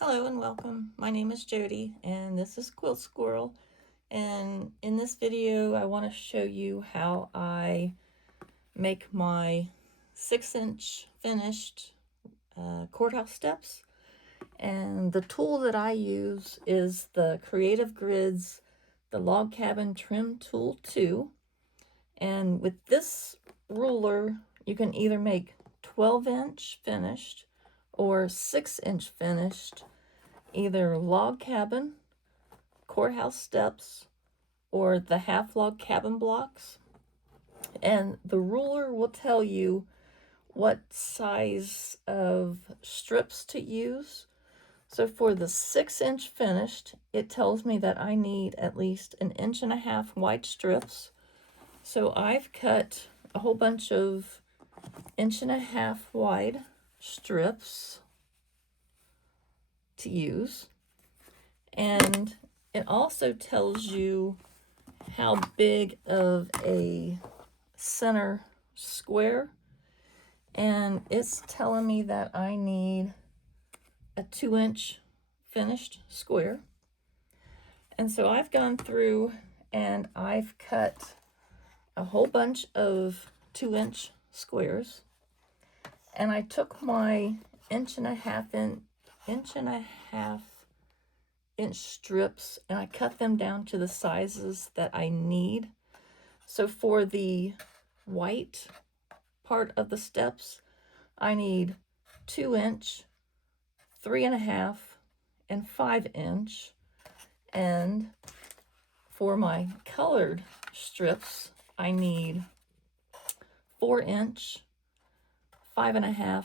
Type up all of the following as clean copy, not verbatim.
Hello and welcome. My name is Jody and this is Quilt Squirrel, and in this video I want to show you how I make my 6-inch finished courthouse steps. And the tool that I use is the Creative Grids, the Log Cabin Trim Tool 2. And with this ruler you can either make 12-inch finished or 6-inch finished, either log cabin, courthouse steps, or the half log cabin blocks. And the ruler will tell you what size of strips to use. So for the 6-inch finished, it tells me that I need at least 1.5 inch wide strips. So I've cut a whole bunch of 1.5 inch wide strips to use. And it also tells you how big of a center square, and it's telling me that I need a 2-inch finished square. And so I've gone through and I've cut a whole bunch of 2-inch squares, and I took my 1.5 inch strips and I cut them down to the sizes that I need. So for the white part of the steps, I need 2-inch, 3.5, and 5-inch. And for my colored strips, I need 4-inch, 5.5,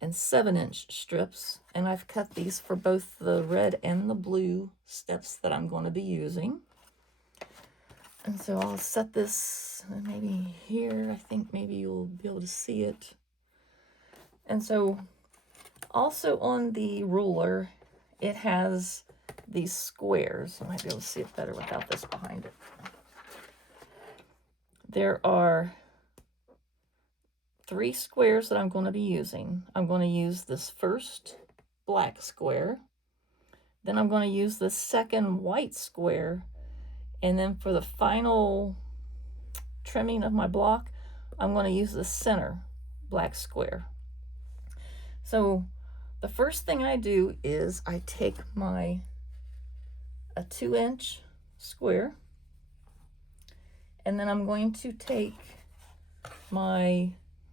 and 7-inch strips, and I've cut these for both the red and the blue steps that I'm going to be using. And so I'll set this maybe here. I think maybe you'll be able to see it. And so also on the ruler, it has these squares. I might be able to see it better without this behind it. There are 3 squares that I'm going to be using. I'm going to use this first black square, then I'm going to use the second white square, and then for the final trimming of my block, I'm going to use the center black square. So the first thing I do is I take a 2-inch square, and then I'm going to take my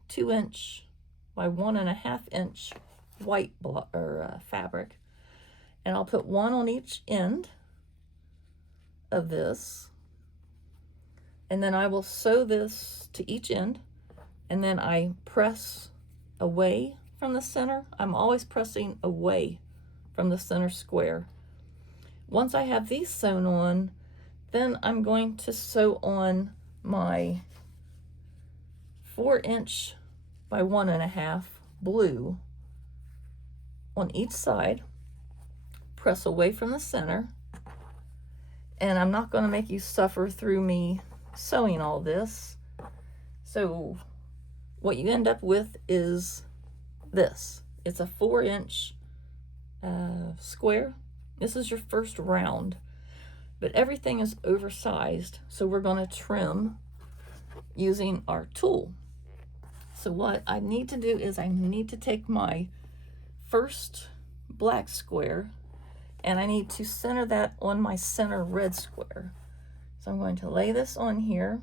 2-inch by 1.5 inch white fabric, and I'll put one on each end of this, and then I will sew this to each end, and then I press away from the center. I'm always pressing away from the center square. Once I have these sewn on, then I'm going to sew on my 4-inch by 1.5 blue on each side, press away from the center, and I'm not going to make you suffer through me sewing all this. So what you end up with is this. It's a 4-inch square. This is your first round, but everything is oversized, so we're going to trim using our tool. So what I need to do is I need to take my first black square and I need to center that on my center red square. So I'm going to lay this on here,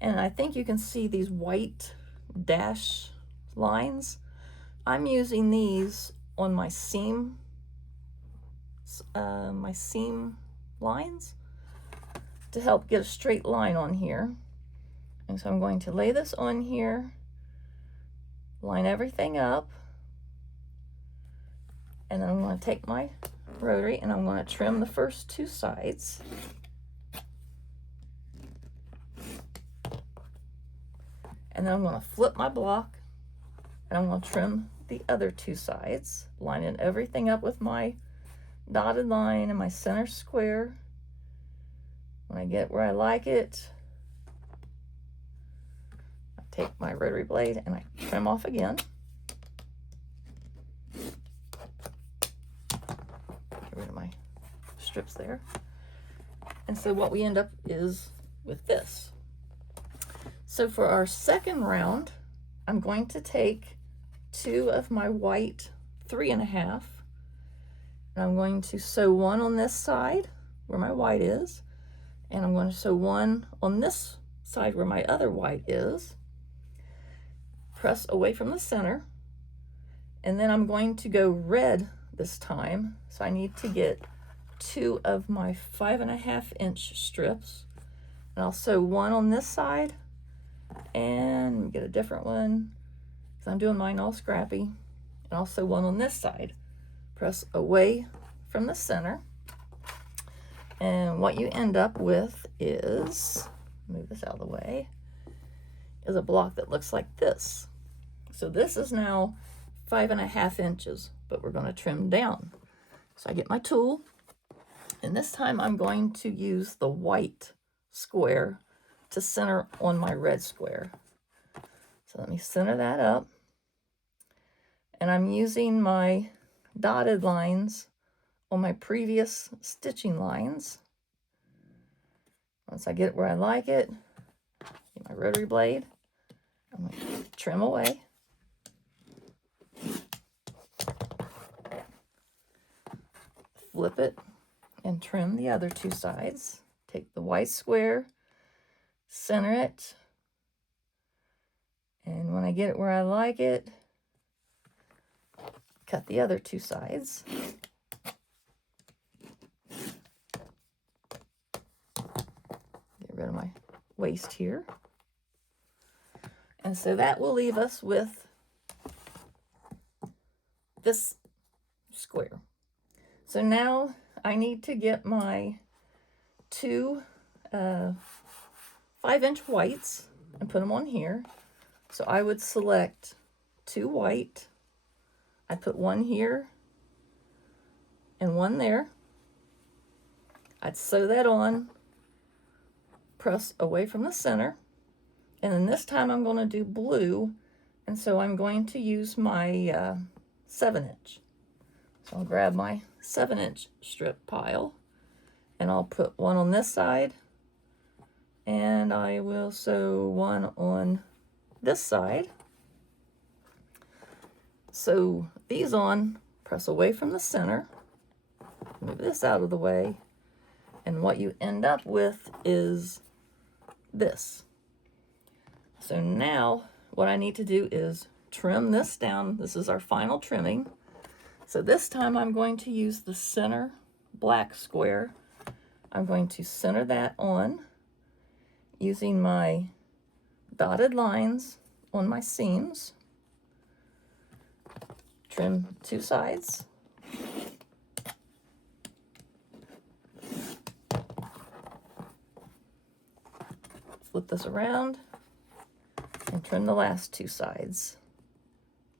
and I think you can see these white dash lines. I'm using these on my seam lines to help get a straight line on here. And so I'm going to lay this on here, line everything up, and then I'm going to take my rotary and I'm going to trim the first 2 sides. And then I'm going to flip my block and I'm going to trim the other 2 sides, lining everything up with my dotted line and my center square. When I get where I like it, I take my rotary blade and I trim off again. rid of my strips there. And so what we end up is with this. So for our second round, I'm going to take 2 of my white 3.5, and I'm going to sew 1 on this side where my white is, and I'm going to sew 1 on this side where my other white is. Press away from the center, and then I'm going to go red this time. So I need to get 2 of my 5.5-inch strips, and I'll sew 1 on this side and get a different one because I'm doing mine all scrappy, and I'll sew 1 on this side. Press away from the center, and what you end up with is, move this out of the way, is a block that looks like this. So this is now 5.5 inches, but we're going to trim down. So I get my tool, and this time I'm going to use the white square to center on my red square. So let me center that up, and I'm using my dotted lines on my previous stitching lines. Once I get it where I like it, get my rotary blade, I'm going to trim away. Flip it and trim the other 2 sides. Take the white square, center it, and when I get it where I like it, cut the other 2 sides. Get rid of my waste here. And so that will leave us with this square. So now I need to get my 2 5-inch whites and put them on here. So I would select 2 white. I put 1 here and 1 there. I'd sew that on, press away from the center, and then this time I'm going to do blue, and so I'm going to use my 7-inch. So I'll grab my 7-inch strip pile, and I'll put 1 on this side, and I will sew 1 on this side. Sew these on, press away from the center, move this out of the way, and what you end up with is this. So now what I need to do is trim this down. This is our final trimming. So this time I'm going to use the center black square. I'm going to center that on using my dotted lines on my seams. Trim 2 sides. Flip this around and trim the last 2 sides.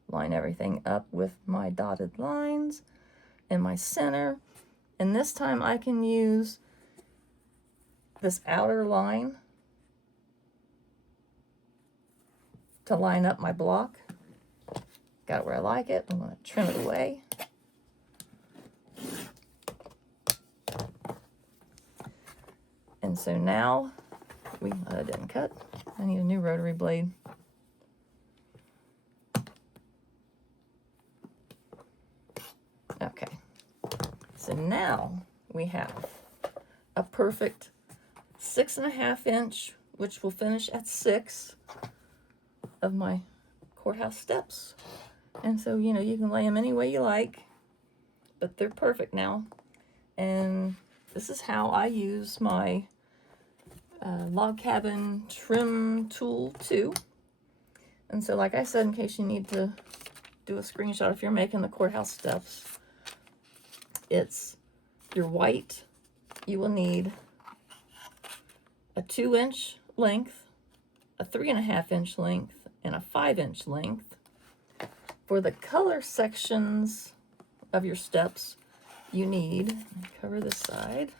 Line everything up with my dotted lines and my center. And this time I can use this outer line to line up my block. Got it where I like it. I'm going to trim it away. And so now I didn't cut. I need a new rotary blade. Okay, so now we have a perfect 6.5 inch, which will finish at 6 of my courthouse steps. And so, you know, you can lay them any way you like, but they're perfect now. And this is how I use my log cabin trim tool too. And so, like I said, in case you need to do a screenshot if you're making the courthouse steps, it's your white. You will need a 2-inch length, a 3.5-inch length, and a 5-inch length. For the color sections of your steps, you need, cover this side,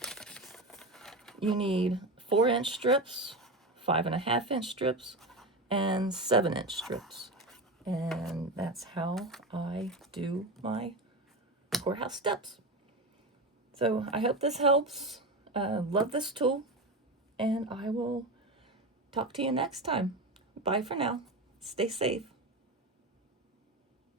you need 4-inch strips, 5.5-inch strips, and 7-inch strips. And that's how I do my courthouse steps. So I hope this helps. Love this tool, and I will talk to you next time. Bye for now. Stay safe.